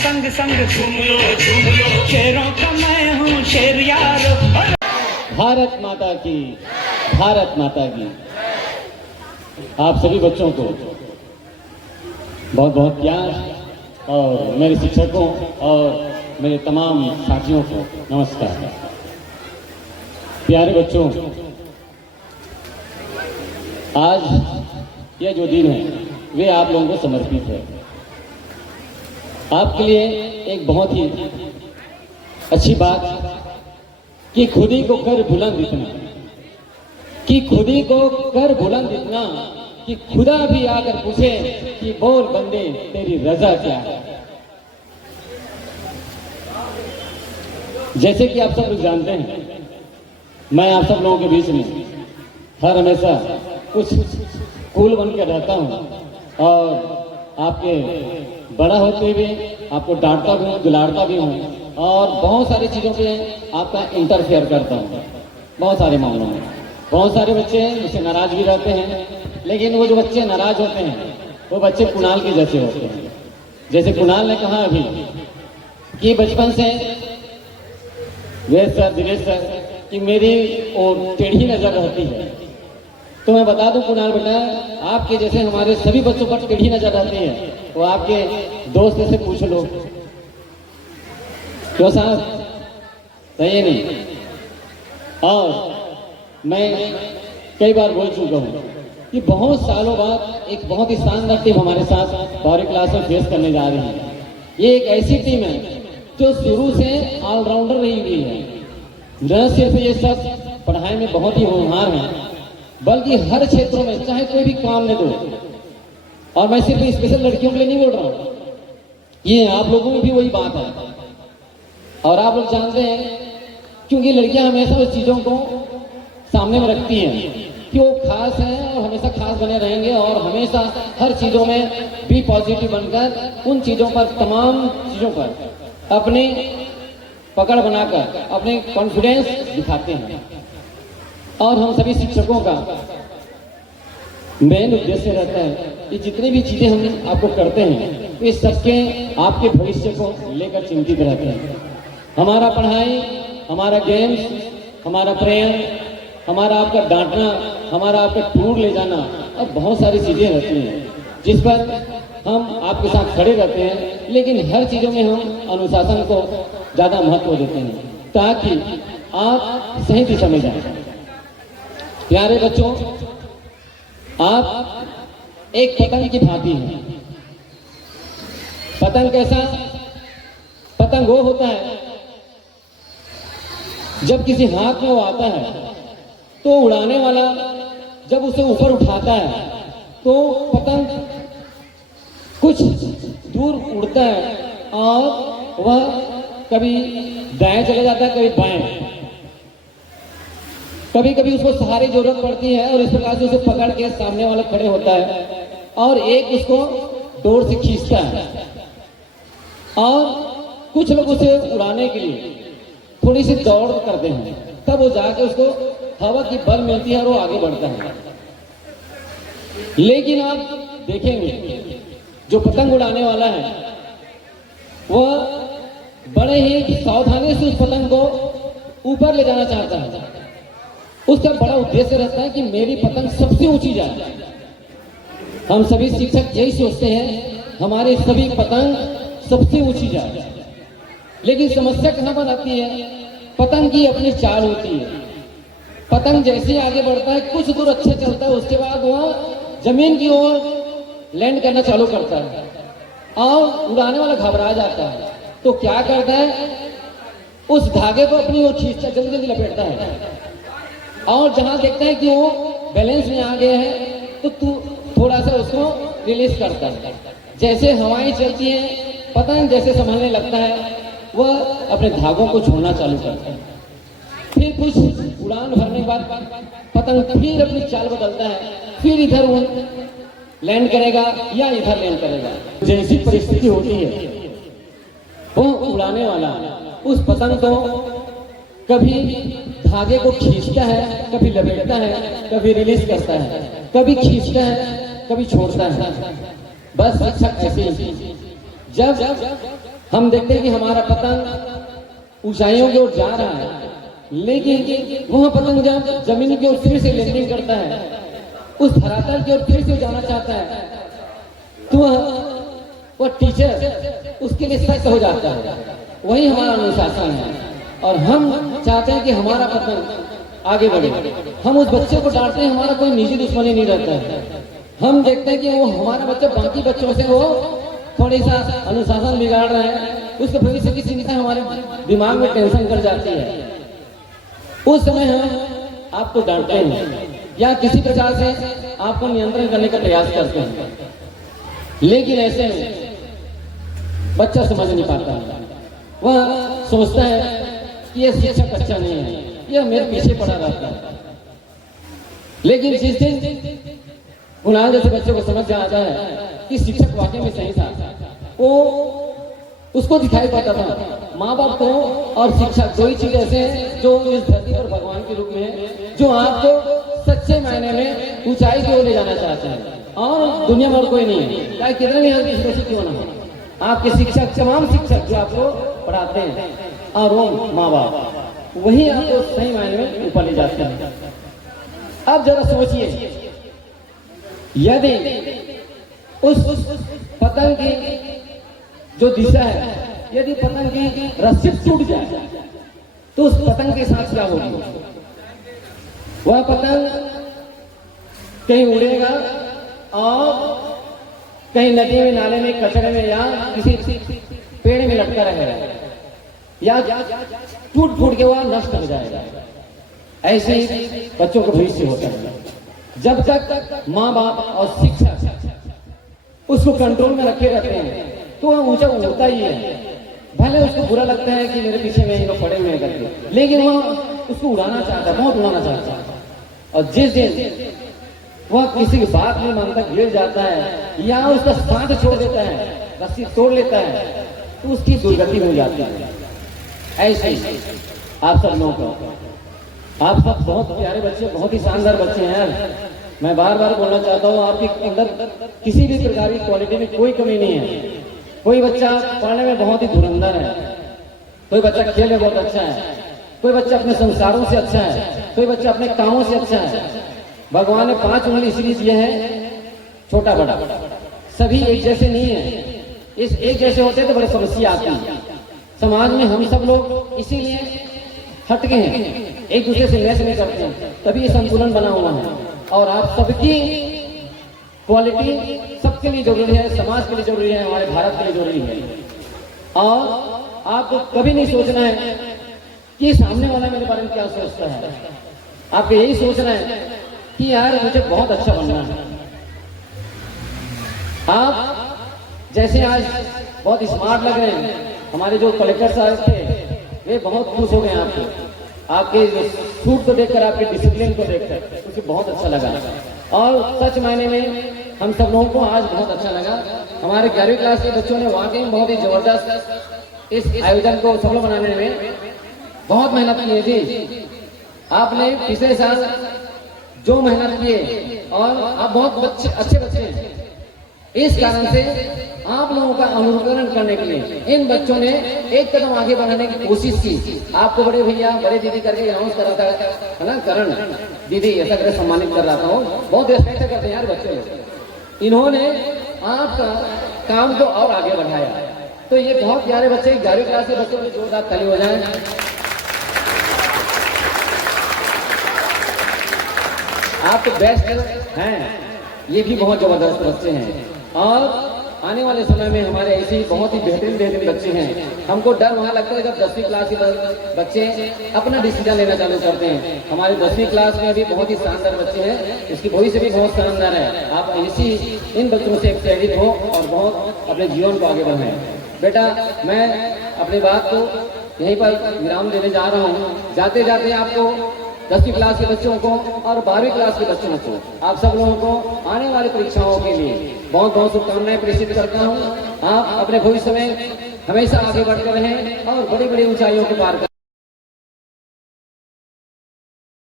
संग संग झूम लो शेरों का मैं हूँ शेर यारो। भारत माता की, भारत माता की। आप सभी बच्चों को बहुत बहुत प्यार और मेरे शिक्षकों और मेरे तमाम साथियों को नमस्कार। प्यारे बच्चों, आज यह जो दिन है वे आप लोगों को समर्पित है। आपके लिए एक बहुत ही अच्छी बात कि खुदी को कर बुलंद इतना, कि खुदी को कर बुलंद इतना कि खुदा भी आकर पूछे कि बोल बंदे तेरी रजा क्या है। जैसे कि आप सब लोग जानते हैं, मैं आप सब लोगों के बीच में हर हमेशा कुछ कूल बन के रहता हूँ और आपके बड़ा होते हुए आपको डांटता भी हूँ, दुलारता भी हूँ और बहुत सारी चीज़ों पे आपका इंटरफेयर करता हूँ। बहुत सारे मामलों में बहुत सारे बच्चे मुझसे नाराज भी रहते हैं, लेकिन वो जो बच्चे नाराज होते हैं वो बच्चे कुणाल के जैसे होते हैं। जैसे कुणाल ने कहा अभी कि बचपन से वेद सर, दिनेश सर कि मेरी और टेढ़ी नजर रहती है। तो मैं बता दूं कुणाल बेटा, आपके जैसे हमारे सभी बच्चों पर टेढ़ी नजर रहती है। तो आपके दोस्त से पूछ लो, क्यों साहब, सही नहीं? और मैं कई बार बोल चुका हूँ कि बहुत सालों बाद एक बहुत ही शानदार टीम हमारे साथ बारहवीं क्लास में फेस करने जा रही है। ये एक ऐसी टीम है जो शुरू से ऑलराउंडर रही हुई है। न सिर्फ ये सब पढ़ाई में बहुत ही होनहार हैं, बल्कि हर क्षेत्रों में चाहे कोई भी काम न दो। और मैं सिर्फ स्पेशल लड़कियों के लिए नहीं बोल रहा हूँ, ये आप लोगों में भी वही बात है। और आप लोग जानते हैं, क्योंकि लड़कियां हमेशा उस चीज़ों को सामने में रखती हैं कि वो खास हैं और हमेशा खास बने रहेंगे और हमेशा हर चीज़ों में भी पॉजिटिव बनकर उन चीज़ों पर, तमाम चीज़ों पर अपनी पकड़ बनाकर अपने कॉन्फिडेंस दिखाते हैं। और हम सभी शिक्षकों का मेन उद्देश्य रहता है कि जितनी भी चीज़ें हम आपको करते हैं तो इस सबके आपके भविष्य को लेकर चिंतित रहते हैं। हमारा पढ़ाई, हमारा गेम्स, हमारा प्रेम, हमारा आपका डांटना, हमारा आपका टूर ले जाना और बहुत सारी चीज़ें रहती हैं जिस पर हम आपके साथ खड़े रहते हैं। लेकिन हर चीज़ों में हम अनुशासन को ज़्यादा महत्व देते हैं ताकि आप सही दिशा में जाएं। प्यारे बच्चों, आप एक पतंग की भांति हैं। पतंग कैसा? पतंग वो होता है जब किसी हाथ में वो आता है तो उड़ाने वाला जब उसे ऊपर उठाता है तो पतंग कुछ दूर उड़ता है और वह कभी दाएं चला जाता है, कभी बाएं। कभी कभी उसको सहारे की जरूरत पड़ती है और इस प्रकार से उसे पकड़ के सामने वाला खड़े होता है और एक उसको डोर से खींचता है। और कुछ लोग उसे उड़ाने के लिए थोड़ी सी दौड़ करते हैं, तब वो जाके उसको हवा की बल मिलती है और वो आगे बढ़ता है। लेकिन आप देखेंगे जो पतंग उड़ाने वाला है वह बड़े ही सावधानी से उस पतंग को ऊपर ले जाना चाहता है। उसका बड़ा उद्देश्य रहता है कि मेरी पतंग सबसे ऊंची जाए। हम सभी शिक्षक यही सोचते हैं हमारे सभी पतंग सबसे ऊंची जाए। लेकिन समस्या कहां पर आती है? पतंग की अपनी चाल होती है। पतंग जैसे आगे बढ़ता है, कुछ दूर अच्छे चलता है, उसके बाद वह जमीन की ओर लैंड करना चालू करता है और उड़ाने वाला घबरा जाता है। तो क्या करता है? उस धागे को अपनी ओर खींचता, जल्दी जल्दी लपेटता है और जहां देखता है कि वो बैलेंस में आ गया है तो तू थोड़ा सा उसको रिलीज करता है। जैसे हवाएं चलती हैं, पतंग जैसे संभलने लगता है, वह अपने धागों को छोड़ना चालू करता है। फिर कुछ उड़ान भरने के बाद पतंग फिर अपनी चाल बदलता है, फिर इधर वो लैंड करेगा या इधर लैंड करेगा। जैसी परिस्थिति होती है वो उड़ाने वाला उस पतंग को कभी धागे को खींचता है, कभी लपेटता है, कभी रिलीज करता है, कभी खींचता है, कभी छोड़ता है। बस शिक्षक ऐसे ही जब हम देखते हैं कि हमारा पतंग ऊंचाइयों की ओर जा रहा है, लेकिन वह पतंग जब जमीन की ओर फिर से लैंडिंग करता है, उस धरातल की ओर फिर से जाना चाहता है, तो वह टीचर उसके लिए सख्त हो जाता है। वही हमारा अनुशासन है, और हम चाहते हैं कि हमारा पतंग आगे बढ़े। हम उस बच्चे को डांटते हैं, हमारा कोई निजी दुश्मनी नहीं रहता है। हम देखते हैं कि वो हमारा बच्चा बाकी बच्चों से वो थोड़ी सा अनुशासन बिगाड़ रहा है, उसके भविष्य की चिंता हमारे दिमाग में टेंशन कर जाती है। उस समय हम आपको डांटते हैं या किसी प्रकार से आपको नियंत्रण करने का प्रयास करते हैं, लेकिन ऐसे में बच्चा समझ नहीं पाता है। वह सोचता है कि यह शिक्षक अच्छा नहीं है, यह मेरे पीछे पड़ा रहता है। लेकिन जिस दिन कुणाल जैसे बच्चे को समझ आता है कि शिक्षक वाकई में सही था, वो उसको दिखाई पड़ता था माँ बाप को और शिक्षक दो ही चीज ऐसे हैं जो इस धरती पर भगवान के रूप में है, जो आपको सच्चे मायने में ऊंचाई की ओर ले जाना चाहते हैं, और दुनिया भर कोई नहीं है, चाहे कितने भी हल्की क्यों ना हो। आपके शिक्षक, तमाम शिक्षक जो आपको पढ़ाते हैं और वो माँ बाप, वही आपको सही मायने में ऊपर ले जाते हैं। अब जरा सोचिए, यदि उस पतंग की जो दिशा है, यदि पतंग की रस्सी टूट जाए तो उस पतंग के साथ क्या होगी? वह पतंग कहीं उड़ेगा और कहीं नदी में, नाले में, कचरे में या किसी पेड़ में लटका रहेगा, या टूट फूट के वह नष्ट हो जाएगा। ऐसे ही बच्चों को भविष्य होता है। जब तक माँ बाप और शिक्षक उसको कंट्रोल में रखे रहते हैं तो वह ऊंचा उड़ता ही है। भले उसको बुरा लगता है कि मेरे पीछे में लोग पड़े हुए करके, लेकिन वह उसको उड़ाना चाहता है, बहुत उड़ाना चाहता है। और जिस दिन वह किसी की बात नहीं मानता, गिर जाता है या उसका साथ छोड़ देता है, रस्सी तोड़ लेता है, तो उसकी दुर्गति हो जाती है। ऐसे ही आप सब लोगों को, आप सब बहुत प्यारे बच्चे, बहुत ही शानदार बच्चे हैं यार। मैं बार बार बोलना चाहता हूँ, आपके अंदर किसी भी प्रकार की क्वालिटी में कोई कमी नहीं है। कोई बच्चा पढ़ने में बहुत ही धुरंधर है, कोई बच्चा खेल में बहुत अच्छा है, कोई बच्चा अपने संस्कारों से अच्छा है, कोई बच्चा अपने कामों से अच्छा है। भगवान ने 5 उंगली इसलिए दिए है, छोटा बड़ा सभी एक जैसे नहीं है। इस एक जैसे होते तो बड़ी समस्या आती है समाज में। हम सब लोग इसीलिए हटके हैं, एक दूसरे से मैच नहीं करते हैं, तभी ये संतुलन बना हुआ है। और आप सबकी क्वालिटी सबके लिए जरूरी है, समाज के लिए जरूरी है, हमारे भारत के लिए जरूरी है। और आपको कभी नहीं सोचना है कि सामने वाला मेरे बारे में क्या सोचता है। आपको यही सोचना है कि यार मुझे बहुत अच्छा बनना है। आप जैसे आज बहुत स्मार्ट लग रहे हैं, हमारे जो कलेक्टर साहब थे वे बहुत खुश हो गए आपके सूट को देखकर, आपके डिसिप्लिन को देखकर, मुझे बहुत अच्छा लगा। और सच मायने में हम सब लोगों को आज बहुत अच्छा लगा। हमारे 11वीं क्लास के बच्चों ने वाकई बहुत ही जबरदस्त इस आयोजन को सफल बनाने में बहुत मेहनत की थी। आपने पिछले साल जो मेहनत किए, और आप बहुत अच्छे बच्चे हैं, इस कारण से आप लोगों का अनुकरण करने के लिए इन बच्चों ने एक कदम आगे बढ़ाने की कोशिश की। आपको बड़े भैया, बड़े दीदी करके अनाउंस कर रहा था, है ना, करण दीदी ऐसा करके सम्मानित कर रहा था। बहुत रिस्पेक्ट करते हैं यार बच्चे लोग। इन्होंने आपका काम को और आगे बढ़ाया। तो ये बहुत प्यारे बच्चे, 11वीं क्लास के बच्चों में जोरदार ताली हो जाए। आप तो बेस्ट हैं, ये भी बहुत जबरदस्त बच्चे हैं। और आने वाले समय में हमारे ऐसे ही बहुत ही बेहतरीन बच्चे हैं। हमको डर वहाँ लगता है जब 10वीं क्लास के बच्चे अपना डिसीजन लेना चालू करते हैं। हमारे 10वीं क्लास में अभी बहुत ही शानदार बच्चे हैं, इसकी भविष्य भी बहुत शानदार है। आप इसी इन बच्चों से प्रेरित हो और बहुत अपने जीवन को आगे बढ़ाएं। बेटा, मैं अपनी बात को यहीं पर विराम देने जा रहा हूँ। जाते जाते आपको 10वीं क्लास के बच्चों को और 12वीं क्लास के बच्चों को, आप सब लोगों को आने वाली परीक्षाओं के लिए बहुत बहुत शुभकामनाएं प्रेषित करता हूँ। आप अपने भविष्य में हमेशा आगे बढ़ते रहें और बड़ी बड़ी ऊंचाइयों के पार करें।